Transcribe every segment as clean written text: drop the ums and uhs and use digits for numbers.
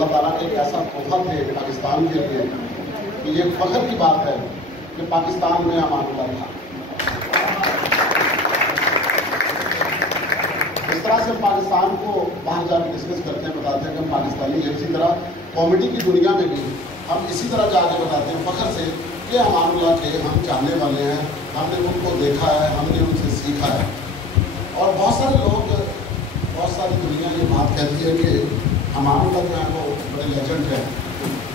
اللہ ताला के एक ऐसा तोहफा थे पाकिस्तान के लिए कि ये फख्र की बात है कि पाकिस्तान में अमानुल्लाह था। इस तरह से पाकिस्तान को बाहर जाकर डिस्कस करते हैं, बताते हैं कि हम पाकिस्तानी हैं। इसी तरह कॉमेडी की दुनिया में भी हम इसी तरह जाके बताते हैं फख्र से कि अमानुल्लाह के हम जानने वाले हैं, हमने उनको देखा है, हमने उनसे सीखा है। और बहुत सारे लोग, बहुत सारी दुनिया ये बात कहती है कि अमानुल्लाह जो है वो बड़े लेजेंड हैं,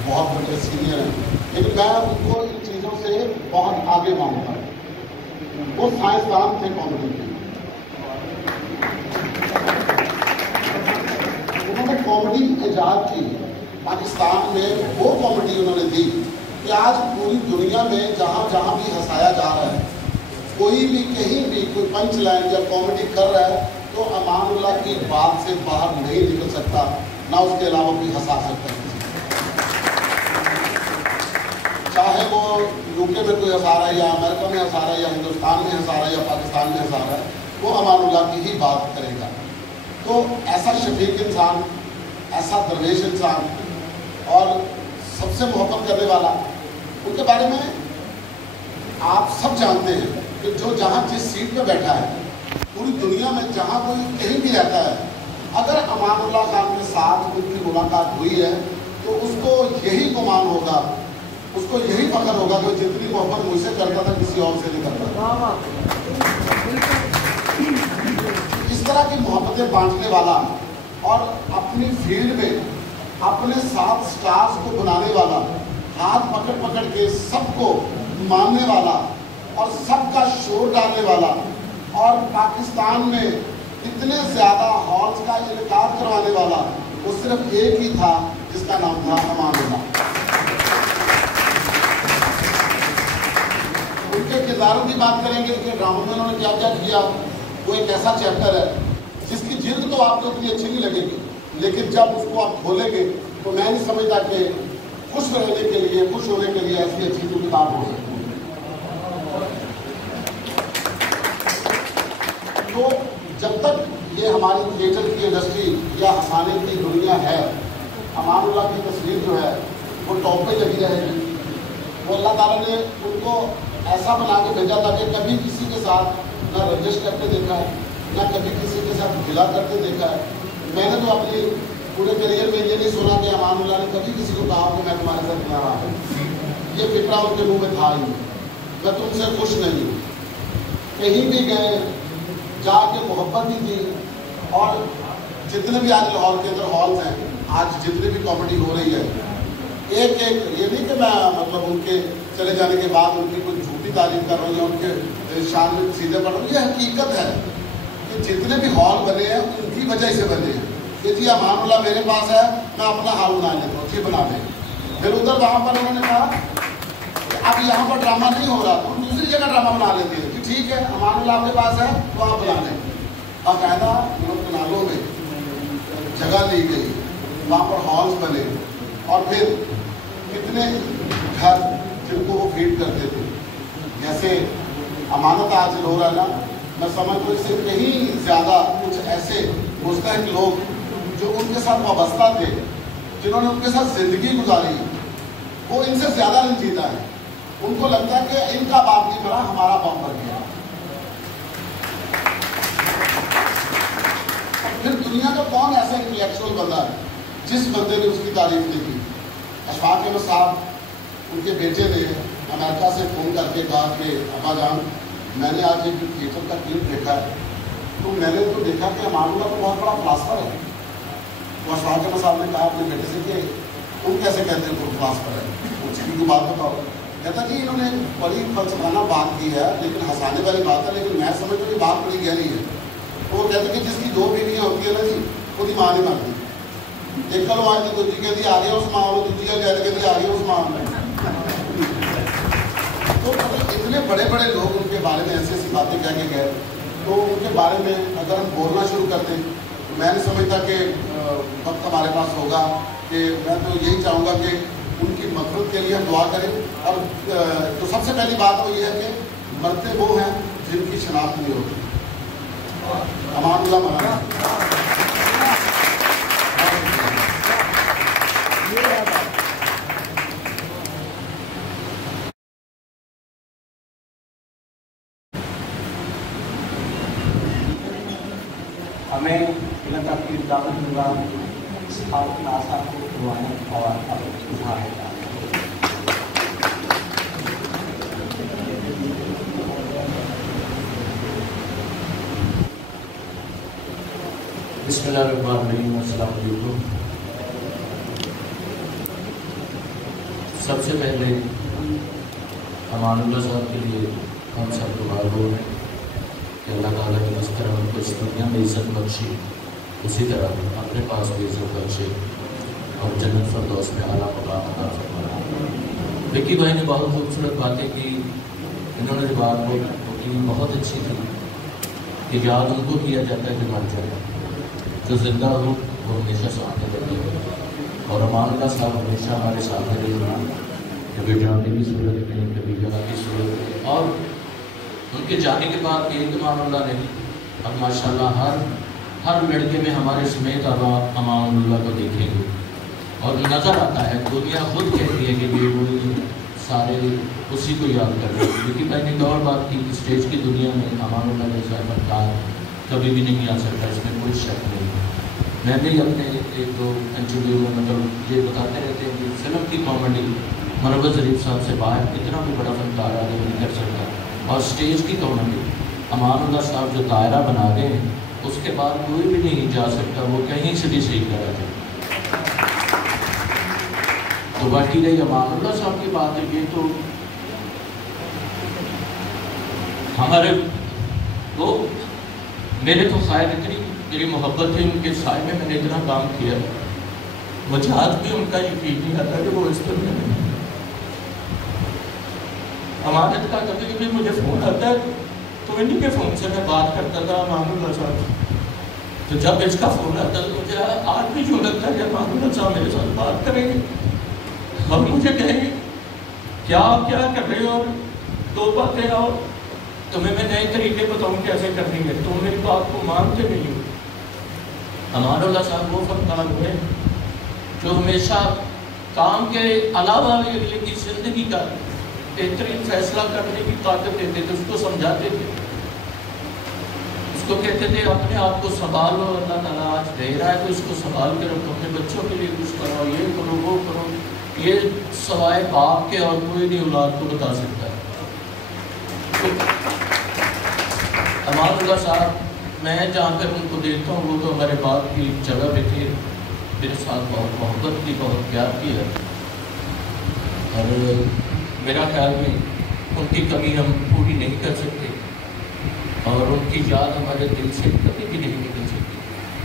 बहुत बड़े सीनियर हैं, लेकिन मैं उनको इन चीज़ों से बहुत आगे मानता हूँ। वो साइंसदान थे कॉमेडी के, उन्होंने कॉमेडी ईजाद की। पाकिस्तान में वो कॉमेडी उन्होंने दी कि आज पूरी दुनिया में जहाँ जहाँ भी हंसाया जा रहा है, कोई भी कहीं भी कोई पंच लाइन या कॉमेडी कर रहा है तो अमानुल्लाह की बात से बाहर नहीं निकल सकता, ना उसके अलावा कोई हंसा सकता है। चाहे वो यूके में कोई हंसा रहा है या अमेरिका में हंसा रहा है या हिंदुस्तान में हंसा रहा है या पाकिस्तान में हंसा रहा है, वो अमानुल्लाह की ही बात करेगा। तो ऐसा शफीक इंसान, ऐसा दरवेश इंसान और सबसे मोहब्बत करने वाला, उनके बारे में आप सब जानते हैं कि जो जहाँ जिस सीट पे बैठा है, पूरी दुनिया में जहाँ कोई कहीं भी रहता है, अगर अमानुल्लाह खान के साथ उनकी मुलाकात हुई है तो उसको यही गुमान होगा, उसको यही फख्र होगा कि जितनी मोहब्बत मुझसे करता था किसी और से नहीं करता। इस तरह की मोहब्बतें बांटने वाला और अपनी फील्ड में अपने साथ स्टार्स को बनाने वाला, हाथ पकड़ पकड़ के सबको मानने वाला और सबका शोर डालने वाला, और पाकिस्तान में इतने ज़्यादा हॉल्स का इनकार करवाने वाला, वो सिर्फ एक ही था जिसका नाम था अमानुल्लाह। उनके किरदारों की बात करेंगे, उनके ड्रामों में उन्होंने क्या क्या किया, वो एक ऐसा चैप्टर है जिसकी जिल्द तो आपको इतनी अच्छी नहीं लगेगी, लेकिन जब उसको आप खोलेंगे तो मैं नहीं समझता कि खुश रहने के लिए, खुश होने के लिए ऐसी अच्छी कोई किताब हो सकती है। तो जब तक ये हमारी थिएटर की इंडस्ट्री या हंसाने की दुनिया है, अमानुल्लाह की तस्वीर जो है वो टॉप पे लगी रहेगी। वो अल्लाह ताला ने उनको ऐसा बना के भेजा था कि कभी किसी के साथ ना रंजिश करते देखा है, ना कभी किसी के साथ गिला करते देखा है। मैंने तो अपनी पूरे करियर में ये नहीं सुना कि अमानुल्लाह ने कभी किसी को कहा कि मैं तुम्हारे साथ ना रहा हूँ। ये फिक्रा उनके मुंह में था ही, मैं तुमसे खुश नहीं हूँ। कहीं भी गए जाके मोहब्बत ही थी। और जितने भी आज लाहौर के अंदर हॉल्स हैं, आज जितनी भी कॉमेडी हो रही है, एक एक, ये नहीं कि मैं मतलब उनके चले जाने के बाद उनकी कोई झूठी तारीफ कर रहा हूँ या उनके शान में सीधे पढ़ रहा हूँ। ये हकीकत है कि जितने भी हॉल बने हैं उनकी वजह से बने हैं कि जी अमानुल्लाह मेरे पास है, मैं अपना हाल बना लेता हूँ, जी बना दें। फिर उधर वहाँ पर उन्होंने कहा कि अब यहाँ पर ड्रामा नहीं हो रहा, तो दूसरी जगह ड्रामा बना लेते हैं कि ठीक है अमानुल्लाह आपके पास है तो आप बना लें। बाकायदा उन कनालों में जगह ली गई, वहाँ पर हॉल्स बने, और फिर कितने घर जिनको वो फीड करते थे। जैसे अमानत आज हो रहा है ना, मैं समझता हूँ इससे कहीं ज़्यादा कुछ ऐसे मुस्तहिक लोग जो उनके साथ वाबस्ता थे, जिन्होंने उनके साथ ज़िंदगी गुजारी, वो इनसे ज़्यादा नहीं जीता है। उनको लगता है कि इनका बाप नहीं मरा, हमारा बाप मर गया। फिर दुनिया का कौन ऐसा इंटेलेक्चुअल बंदा है जिस बंदे ने उसकी तारीफ नहीं की। अशफाक अहमद साहब, उनके बेटे ने अमेरिका से फ़ोन करके कहा कि अब्बा जान, मैंने आज एक थिएटर का क्लिप देखा है, तो मैंने तो देखा कि अमानुल्लाह तो बहुत बड़ा फिलासफर है। तो अशफाक अहमद साहब ने कहा अपने बेटे से कि तुम कैसे कहते हो तुम फिलासफर है, उसकी कोई बात बताओ। कहता जी इन्होंने बड़ी फलसफाना बात की है, लेकिन हंसाने वाली बात है, लेकिन मैं समझता हूँ बात बड़ी गहरी है। तो वो कहते कि जिसकी दो बीवियाँ होती है ना जी, उसकी माँ नहीं मारती। एक कल आज दूजी कहती आ गया उस माँ, दूजी कहती आ गया उस माँ में। तो मतलब इतने बड़े बड़े लोग उनके बारे में ऐसी ऐसी बातें कह के गए, तो उनके बारे में अगर हम बोलना शुरू करते तो मैं नहीं समझता कि वक्त हमारे पास होगा। कि मैं तो यही चाहूँगा कि उनकी मग़फ़िरत के लिए हम दुआ करें। और तो सबसे पहली बात वो ये है कि मरते वो हैं जिनकी शनाख्त नहीं होती। अमानुल्लाह मरा क्लास आपको करवाएं और आप उठाएं। बिस्मिल्लाहिर्रहमानिर्रहीम, अस्सलाम वालेकुम। सबसे पहले अमानुल्लाह साहब के लिए हम सब दुआ गो हैं कि अल्लाह ताला ने जिस तरह उनको इस दुनिया में इज़्ज़त बख्शी उसी तरह अपने पास भी इज़्ज़त बख्शे और जन्नत फिरदौस में आला मकाम अता फरमाए। विक्की भाई ने बहुत खूबसूरत बातें की, इन्होंने जो बात की बहुत अच्छी थी कि याद उनको किया जाता है कि मर जाए, जो जिंदा हो वो हमेशा सामने रहते हैं। और अमानुल्लाह साहब हमेशा हमारे सामने रहे, कभी जाने की सूरत में, कभी जगह की सूरत में। और उनके जाने के बाद एक अमानुल्लाह नहीं, अब माशाल्लाह हर लड़के में हमारे समेत अब आप अमानुल्लाह को देखेंगे और नज़र आता है, दुनिया खुद कहती है कि ये वो सारे उसी को याद कर रहे हैं। क्योंकि मैंने एक और बात की, स्टेज की दुनिया में अमानुल्लाह जैसा फनकार कभी भी नहीं आ सकता, इसमें कोई शक नहीं। मैं भी अपने एक दो इंटरव्यू में मतलब ये बताते रहते हैं कि फिल्म की कॉमेडी मनोवर ज़रीफ साहब से बाहर कितना भी बड़ा फनकार आगे नहीं कर सकता, और स्टेज की कॉमेडी अमानुल्लाह साहब जो दायरा बना गए हैं उसके बाद कोई भी नहीं जा सकता, वो कहीं से भी सही करा जाए। तो बाकी रही अमानुल्लाह साहब की बात है, ये तो हमारे वो मेरे तो शायद इतनी मेरी मोहब्बत है उनके साय में, मैंने इतना काम किया, मुझे आज भी उनका यकीन नहीं आता कि वो इस दुनिया में। अमानत का कभी कभी मुझे फ़ोन आता है तो इन्हीं के फ़ोन से मैं बात करता था अमानुल्लाह साहब, तो जब इसका फ़ोन आता है तो मुझे आज भी जो लगता है कि अमानुल्लाह साहब मेरे साथ बात करेंगे और मुझे कहेंगे क्या आप क्या कर रहे हो, और दो बातें और तुम्हें मैं नए तरीके बताऊँ कैसे करनी है, तुम मेरी बात को मानते नहीं हो। अमानुल्लाह साहब वो फनकार हुए जो हमेशा काम के अलावा भी अगले की ज़िंदगी का बेहतरीन फैसला करने की ताकत देते थे, उसको समझाते थे, उसको कहते थे अपने आप को संभालो, अल्लाह ताला आज दे रहा है तो इसको संभाल के रखो, अपने बच्चों के लिए कुछ करो, ये करो वो करो। ये सवाए बाप के और कोई नहीं औलाद को बता सकता है। अमानुल्लाह साहब मैं जहाँ पर उनको देखता हूँ वो तो हमारे बाप की जगह पे थे, मेरे साथ बहुत मोहब्बत की, बहुत प्यार की है, और मेरा ख्याल में उनकी कमी हम पूरी नहीं कर सकते और उनकी याद हमारे दिल से कभी भी नहीं निकल सकती।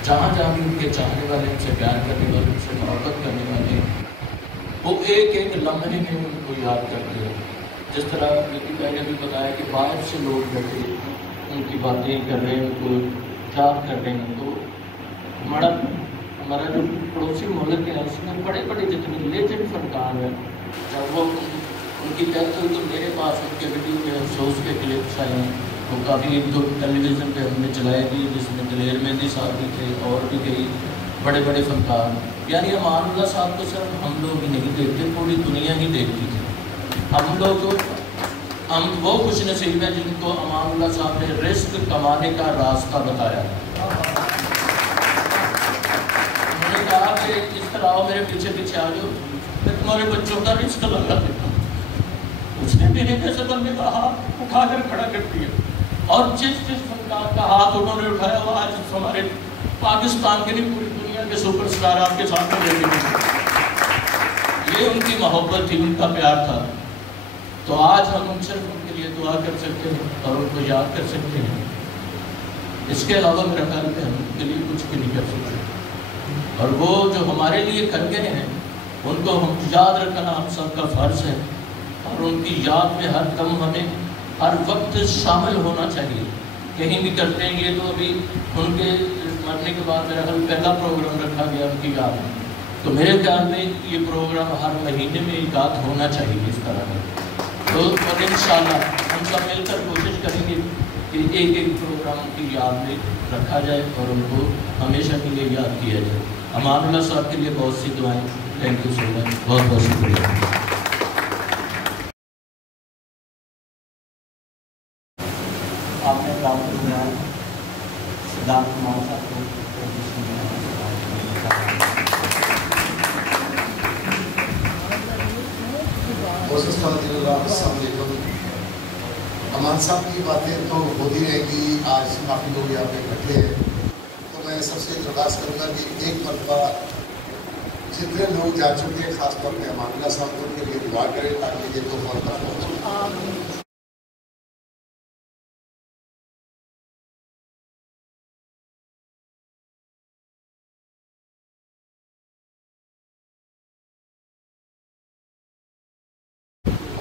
जहाँ जहाँ भी उनके चाहने वाले, उनसे प्यार करने वाले, उनसे मोहब्बत करने वाले, वो एक एक लम्हे में उनको याद करते हैं। जिस तरह लेकिन मैंने भी बताया कि बाहर से लोग बैठे उनकी बातें कर रहे हैं, उनको याद कर रहे हैं, तो हमारा जो पड़ोसी मुल्क है उसमें बड़े बड़े जितने लेजेंड फनकार हैं, जब वो उनकी डेथ हुई तो मेरे पास उनके वीडियो के अफसोस के क्लिप्स आए हैं, वो काफ़ी एक दो टेलीविज़न पे हमने चलाए भी, जिसमें दिलेर मेहंदी साहब भी थे और भी कई बड़े बड़े फनकार। यानी अमानुल्लाह साहब को सिर्फ हम लोग ही नहीं देखते, पूरी दुनिया ही देखती थी। हम लोग हम वो खुश नसीब हैं जिनको अमानुल्लाह साहब ने रिस्क कमाने का रास्ता बताया। उन्होंने कहा कि इस तरह आओ मेरे पीछे पीछे आ जाओ, मैं तुम्हारे बच्चों का रिस्क लगा देता हूँ। उसने मेरे जैसे बंदे का हाथ उठाकर खड़ा कर दिया और जिस जिस फनकार का हाथ उन्होंने उठाया वो आज हमारे पाकिस्तान के नहीं पूरी दुनिया के सुपरस्टार आपके सामने रहते। ये उनकी मोहब्बत थी, उनका प्यार था। तो आज हम सिर्फ उनके लिए दुआ कर सकते हैं और उनको याद कर सकते हैं, इसके अलावा मेरा ख्याल है हम उनके लिए कुछ भी नहीं कर सकते। और वो जो हमारे लिए कर गए हैं उनको हम याद रखना हम सबका फ़र्ज़ है, और उनकी याद में हर दम हमें हर वक्त शामिल होना चाहिए। कहीं भी करते हैं ये तो अभी उनके मरने के बाद मेरा ख्याल पहला प्रोग्राम रखा गया उनकी याद में, तो मेरे ख्याल में ये प्रोग्राम हर महीने में एक आध होना चाहिए इस तरह का। तो इंशाअल्लाह हम सब मिलकर कोशिश करेंगे कि एक एक प्रोग्राम की याद में रखा जाए और उनको हमेशा के लिए याद किया जाए। अमानुल्लाह साहब के लिए बहुत सी दुआएं। थैंक यू सो मच, बहुत बहुत शुक्रिया। आपने प्राप्त किया सिद्धार्थ कुमार साहब को امان صاحب کی باتیں تو ہوتی رہے گی. آج کافی لوگ یہاں پہ اکٹھے ہیں تو میں سب سے درخواست کروں گا کہ ایک مرتبہ جتنے لوگ جا چکے ہیں خاص طور پہ امان اللہ صاحب کو ان کے لیے دعا کریں تاکہ یہ تو فوراً پہنچے.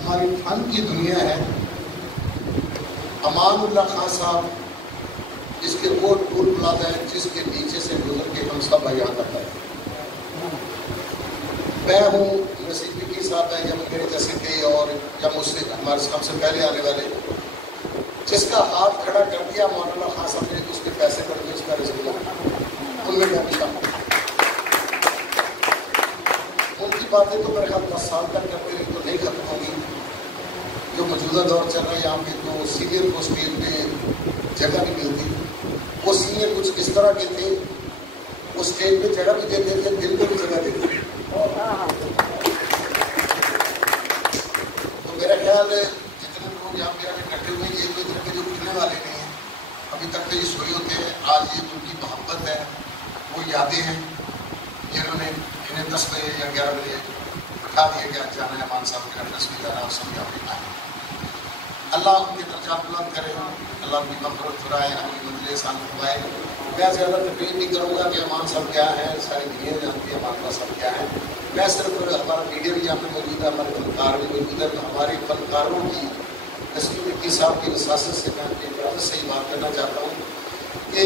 ہماری فن کی دنیا ہے. امان اللہ خان صاحب جس کے وہ ٹول پلازا ہے جس کے نیچے سے گزر کے ہم سب یہاں تک آئے. میں ہوں, نصیب وکی صاحب ہے, یا میرے جیسے کئی اور یا مجھ سے ہمارے ہم سے پہلے آنے والے, جس کا ہاتھ کھڑا کر دیا امان اللہ خان صاحب نے اس کے پیسے کر کے اس کا رزق ملا. ان میں ان کی باتیں تو میرے خیال 10 سال تک کرتے رہے تو نہیں ختم ہوگی. جو موجودہ دور چل رہا ہے یہاں پہ تو سینئر کو اسٹیج پہ جگہ نہیں ملتی. وہ سینئر کچھ اس طرح کے تھے, وہ اسٹیج پہ جگہ بھی دیتے تھے, دل پہ بھی جگہ دیتے تھے. تو میرا خیال ہے جتنے لوگ یہاں پہ اکٹھے ہوئے یہ تو ادھر کے جو اٹھنے والے نہیں ہیں ابھی تک تو یہ سوئے ہوتے ہیں. آج یہ ان کی محبت ہے, وہ یادیں ہیں جنہوں نے انہیں 10 بجے یا 11 بجے بٹھا دیا کہ آج جانا ہے امان صاحب کے 10 بجے جانا اور سب یہاں پہ آئے. اللہ ان کے درجات بلند کرے, اللہ ان کی مغفرت فرمائے, اپنی منزل آسان فرمائے. میں زیادہ تقریر نہیں کروں گا کہ امان صاحب کیا ہے, ساری دنیا جانتی ہے امان اللہ صاحب کیا ہے. میں صرف ہمارا میڈیا بھی یہاں پہ موجود ہے, ہمارے فنکار بھی موجود ہے, تو ہمارے فنکاروں کی نصیب وکی صاحب کی وساست سے میں اپنی اجازت سے ہی بات کرنا چاہتا ہوں کہ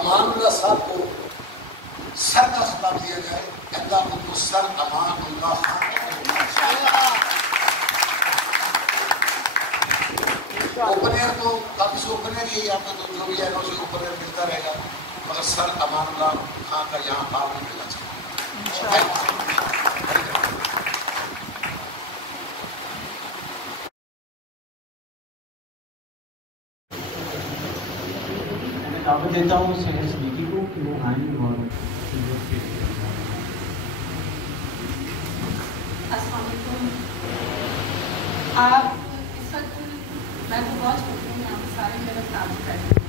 امان اللہ صاحب کو سر کا خطاب دیا جائے. اللہ ان کو سر امان اللہ خان اوپن ایئر تو کافی سے اوپن ایئر یہی آپ کو جو بھی ہے نا اسے اوپن ایئر ملتا رہے گا, مگر سر امان اللہ خان کا یہاں آپ نہیں ملنا چاہیے. میں دعوت دیتا ہوں شہر صدیقی کو کہ وہ آئیں اور السلام علیکم. آپ اس وقت میں تو بہت چھوٹی ہوں, یہاں پہ سارے میرے ساتھ بیٹھے ہیں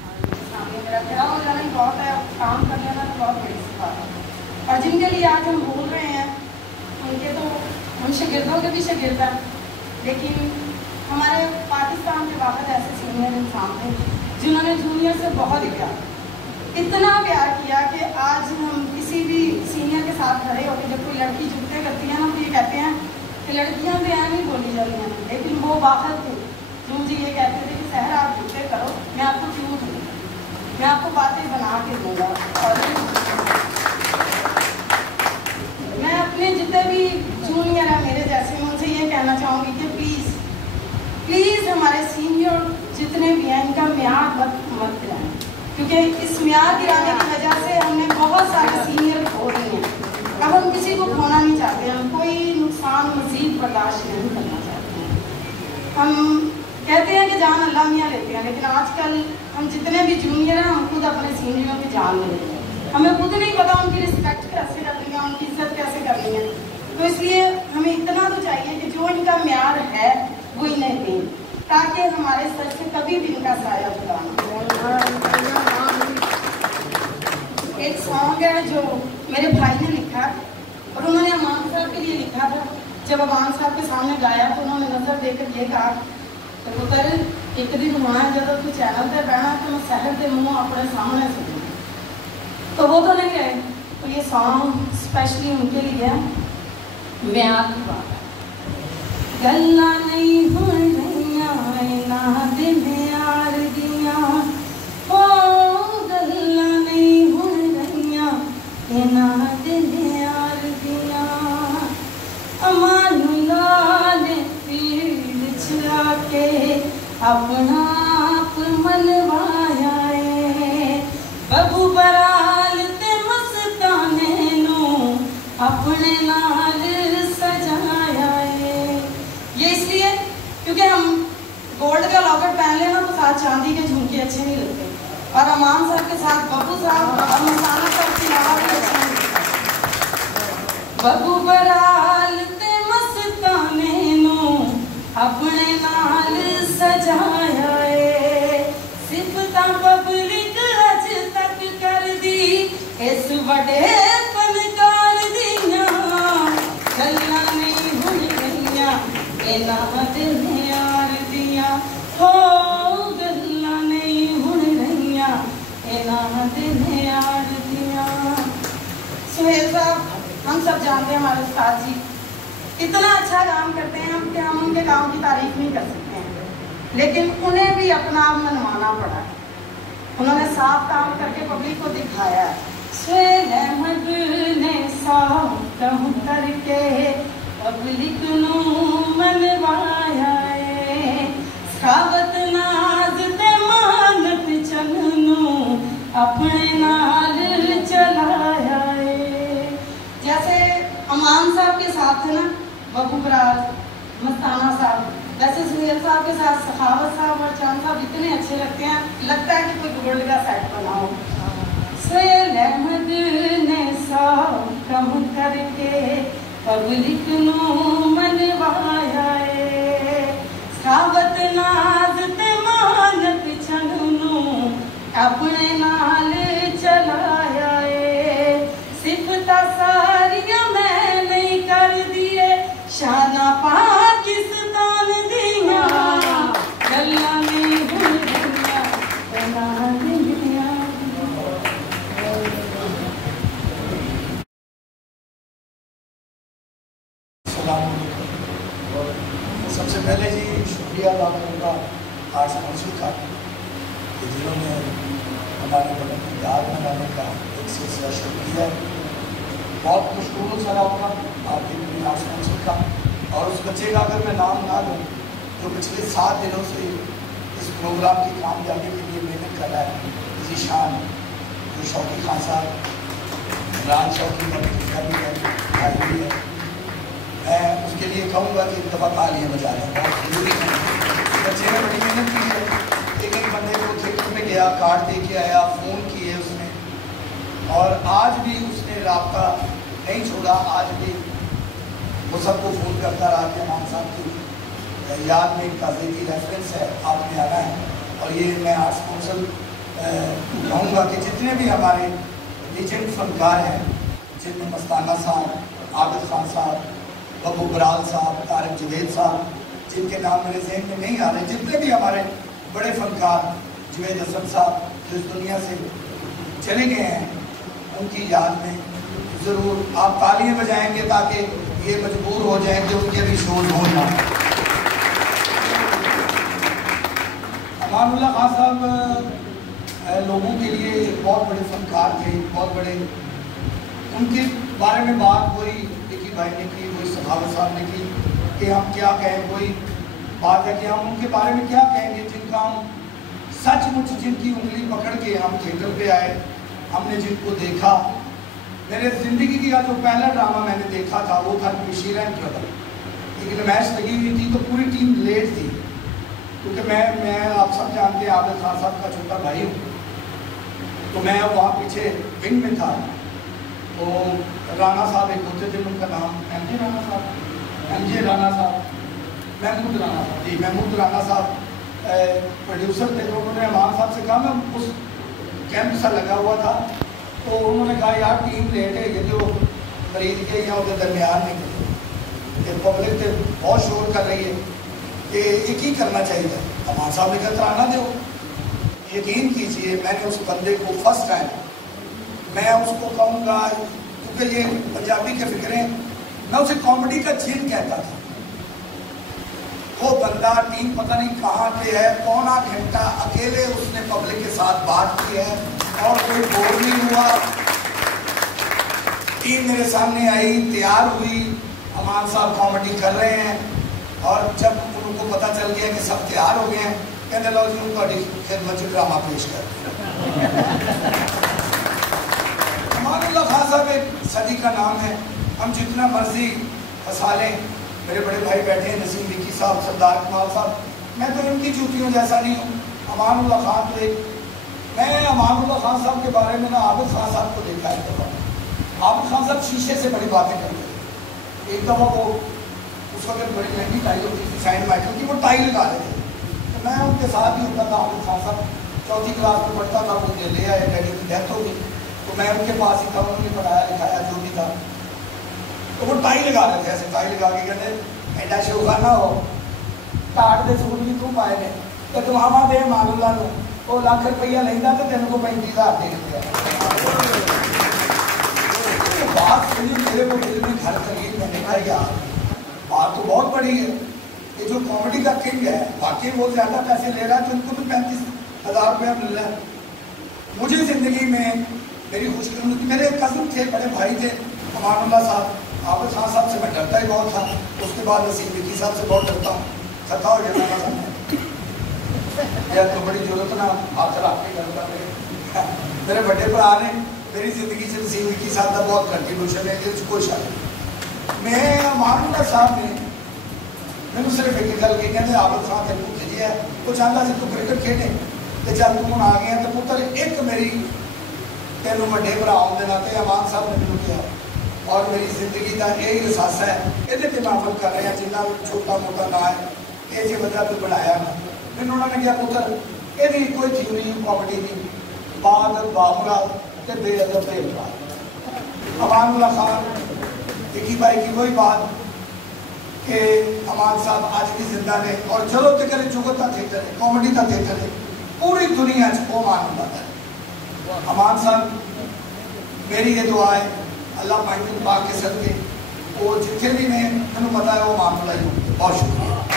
اور سامنے میرا گھرا ہو جانا بہت ہے, کام کر لینا تو بہت بڑی سی بات ہے. اور جن کے لیے آج ہم بول رہے ہیں ان کے تو ان شاگردوں کے بھی شاگرد ہیں, لیکن ہمارے پاکستان کے باہر ایسے سینئر انسان تھے جنہوں نے جونیئر سے بہت ہی پیار, اتنا پیار کیا کہ آج ہم کسی بھی سینئر کے ساتھ کھڑے ہو کے جب کوئی لڑکی جھکتے کرتی ہے نا تو یہ کہتے ہیں کہ لڑکیاں بھی ہیں نہیں بولی جاتی ہیں, لیکن وہ باہر تھے جو مجھے یہ کہتے تھے کہ سحر آپ جھکتے کرو, میں آپ کو کیوں دوں گا, میں آپ کو باتیں بنا کے دوں گا. اور میں اپنے جتنے بھی جونیئر ہیں میرے جیسے میں ان سے یہ کہنا چاہوں گی کہ پلیز ہمارے سینئر جتنے بھی ہیں ان کا معیار مت گرائیں, کیونکہ اس معیار گرانے کی وجہ سے ہم نے بہت سارے سینئر کھو دیے ہیں. اب ہم کسی کو کھونا نہیں چاہتے, ہم کوئی نقصان مزید برداشت نہیں کرنا چاہتے ہیں. ہم کہتے ہیں کہ جان اللہ میاں لیتے ہیں, لیکن آج کل ہم جتنے بھی جونیئر ہیں ہم خود اپنے سینئروں کی جان لے لیتے ہیں. ہمیں خود نہیں پتا ان کی رسپیکٹ کیسے کرنی ہے, ان کی عزت کیسے کرنی ہے. تو اس لیے ہمیں اتنا تو چاہیے کہ جو ان کا معیار ہے وہ انہیں دیں, تاکہ ہمارے سر سے کبھی بھی ان کا سایہ اٹھا نہ. ایک سانگ ہے جو میرے بھائی نے لکھا اور انہوں نے امان صاحب کے لیے لکھا تھا. جب امان صاحب کے سامنے گایا تو انہوں نے نظر دے کر یہ کہا کہ پتر ایک دن ہونا ہے جب تو چینل پہ بہنا تو میں سحر کے منہ اپنے سامنے سنوں. تو وہ تو نہیں رہے, تو یہ سانگ اسپیشلی ان کے لیے میں آپ کی بات ہے. گلا نہیں ہو رہیاں نہ دل یار دیاں, او گلا نہیں ہو رہیاں نہ دل یار دیاں. امان اللہ نے پیڑ چھڑا کے اپنا آپ منوایا ہے, ببو برال تے مستانے نو اپنے نال سجایا ہے. یہ اس لیے کیونکہ ہم گولڈ کا لاکٹ پہن لینا تو ساتھ چاندی کے جھمکے اچھے نہیں لگتے, اور امان صاحب کے ساتھ ببو صاحب اور مسانہ صاحب کی علاوہ بھی اچھا نہیں لگتا. ببو برال تے مستانے अपने नाल सजाया है सिफतां पब्लिक अज तक कर दी इस वडे फनकार दियां गल्लां नहीं हुण रहियां इन्हां दिल यार दियां हो गल्लां नहीं हुण रहियां इन्हां दिल यार दियां। सुहेल साहब, हम सब जानते हैं हमारे उस्ताद जी इतना अच्छा काम करते हैं कि हम उनके काम की तारीफ नहीं कर सकते हैं, लेकिन उन्हें भी अपना आप मनवाना पड़ा। उन्होंने साफ काम करके पब्लिक को दिखाया है। सुहेल अहमद ने साफ काम करके पब्लिक नू मनवाया है सखावत नाज ते मानत चन्नू अपने नाल चलाया है। जैसे अमान साहब के साथ है ना बब्बू बराज, मस्ताना साहब, वैसे सुहेल साहब के साथ सखावत साहब और चांद साहब इतने अच्छे लगते हैं, लगता है कि कोई गोल्ड का सेट बना हो। सुहेल अहमद ने साफ काम करके पब्लिक नू मनवाया है सखावत नाज ते मानत चन्नू अपने नाल चलाया है सिफता सारियां मैं नहीं कर दिए शाना पाकिस्तान दियां गल्लां नहीं हुण रहियां इन्हां दिल यार सबसे पहले जी शुक्रिया अदा करूँगा आर्ट्स काउंसिल का कि जिन्होंने हमारे बड़ों की याद मनाने का एक सिलसिला शुरू किया है। बहुत मशहूर हूँ सर आपका, आपकी पूरी आर्ट्स काउंसिल का, और उस बच्चे का अगर मैं नाम ना लूँ जो पिछले 7 दिनों से इस प्रोग्राम की कामयाबी के लिए मेहनत कर रहा है, ज़ीशान जो शौकी खान साहब, इमरान शौकी भी है, भाई भी है, मैं उसके लिए कहूँगा कि एक दफ़ा तालियां बजा लें, बहुत ज़रूरी है। बच्चे ने बड़ी मेहनत की है, एक बंदे को थिएटर में गया, कार्ड दे के आया, फ़ोन किए उसने, और आज भी उसने राब्ता नहीं छोड़ा। आज भी वो सबको फ़ोन करता रहा कि इमाम साहब की याद में एक ताज़ीती रेफरेंस है, आपने आना है। और ये मैं आर्ट्स काउंसिल कहूँगा कि जितने भी हमारे लीजेंड फनकार हैं, जिनमें मस्ताना साहब, आबिद खान साहब, बब्बू बराल साहब, तारिक जुवैद साहब, जिनके नाम मेरे जहन में नहीं आ रहे, जितने भी हमारे बड़े फनकार, जुवैद हसन साहब जो इस दुनिया से चले गए हैं, उनकी याद में ज़रूर आप तालियां बजाएंगे ताकि ये मजबूर हो जाएं कि उनके भी शोर हो ना। अमानुल्लाह खान साहब लोगों के लिए एक बहुत बड़े फनकार थे, बहुत बड़े, उनके बारे में बात कोई लिखी भाई ने की, कोई सखावत साहब ने की कि हम क्या कहें, कोई बात है कि हम उनके बारे में क्या कहेंगे जिनका हम सचमुच, जिनकी उंगली पकड़ के हम थिएटर पे आए, हमने जिनको देखा। मेरे ज़िंदगी का जो पहला ड्रामा मैंने देखा था वो था बशीर एंड ब्रदर। एक नमैश लगी हुई थी तो पूरी टीम लेट थी, क्योंकि मैं आप सब जानते हैं आबिद खान साहब का छोटा भाई हूँ, तो मैं वहाँ पीछे विंग में था। तो राणा साहब एक होते थे, उनका नाम एमजे राणा साहब, महमूद राणा साहब जी, महमूद राणा साहब प्रोड्यूसर थे। तो उन्होंने इमाम साहब से कहा, मैं उस कैंप सा लगा हुआ था, तो उन्होंने कहा यार टीम लेट है, ये जो खरीद के या उधर दरमियान में पब्लिक से बहुत शोर कर रही है कि एक ही करना चाहिए। इमाम साहब ने कहा तराना दो। यकीन कीजिए मैंने उस बंदे को फर्स्ट टाइम, मैं उसको कहूँगा क्योंकि ये पंजाबी के फिक्रे, मैं उसे कॉमेडी का जिन कहता था। वो बंदा टीम पता नहीं कहाँ पे है, पौना घंटा अकेले उसने पब्लिक के साथ बात की है और कोई बोर नहीं हुआ। टीम मेरे सामने आई, तैयार हुई, अमान साहब कॉमेडी कर रहे हैं, और जब उनको पता चल गया कि सब तैयार हो गए हैं, कहने लो जी उनको खिदमत ड्रामा पेश कर। अमानुल्लाह खान साहब एक सदी का नाम है, हम जितना मर्जी हंसा लें। मेरे बड़े भाई बैठे हैं नसीम विकी साहब, सरदार कमाल साहब, मैं तो इनकी जूतियों जैसा नहीं हूँ। अमानुल्लाह खान तो एक, मैं अमानुल्लाह खान साहब के बारे में ना आबिद खान साहब को देखा है। आबिद खान साहब शीशे से बड़ी बातें करते थे। एक दफ़ा वो उस वक्त बड़ी महंगी टाइल होती थी, साइड माइकल की, वो टाइल लगा रहे थे। तो मैं उनके साथ ही होता था। आबिद खान साहब चौथी क्लास में पढ़ता था, मुझे ले आए, डैडी की डेथ हो गई, तो मैं उनके पास ही था, उन्होंने पढ़ाया लिखाया जो भी था। तो वो टाइल लगा रहे थे, ऐसे टाइल लगा के कहते एडा शौखाना हो काट दे सूट भी तू पाए ने तो दुआवा दे मालूला नु वो लाख रुपया लेंदा तो तेन को 35,000 दे दिया। बात सुनी मेरे को दिल में घर कर गई। मैंने कहा यार बात तो बहुत बड़ी है, ये जो कॉमेडी का किंग है वाकई वो ज़्यादा पैसे ले रहा है, तो उनको भी 35,000 रुपया मिल रहा है। मुझे ज़िंदगी में मेरी खुशकिस्मती, मेरे कज़न थे, बड़े भाई थे अमानुल्लाह साहब, आबिद खान साहब से मैं डरता ही बहुत था, उसके बाद नसीम विकी साहब से बहुत डरता हूँ। खता हो जाना था यार, तो बड़ी जरूरत ना हाथ रख के डरता। मेरे बड़े भरा ने मेरी जिंदगी से नसीम विकी साहब का बहुत कंट्रीब्यूशन है, कोई शक नहीं। मैं अमानुल्लाह साहब ने मैंने सिर्फ एक गल की, कहते आबिद खान तेन भुख जी है, वो चाहता तू क्रिकेट खेले तो चल तू हूँ आ गया, तो पुत्र एक मेरी तेन व्डे भरा होने के नाते अमान साहब ने मैंने कहा और मेरी जिंदगी का यही एहसास है, ये मैं अमल कर रहा जिन्ना छोटा मोटा ना है, ये जो बंदा तू बनाया ना। मैंने उन्होंने कहा पुत्र ये कोई थ्योरी कॉमेडी नहीं, बाद बामुरा तो बेअदब बेअदब। अमानुल्लाह खान विकी भाई की वही बात कि अमान साहब आज भी जिंदा ने और चलो तक जुगत का थिएटर है, कॉमेडी का थिएटर है, पूरी दुनिया वो मान है। अमान साहब मेरी ये दुआ है अल्लाह पाक के सदके वो जितने भी ने मैंने पता है वो मान ही होंगे। बहुत शुक्रिया।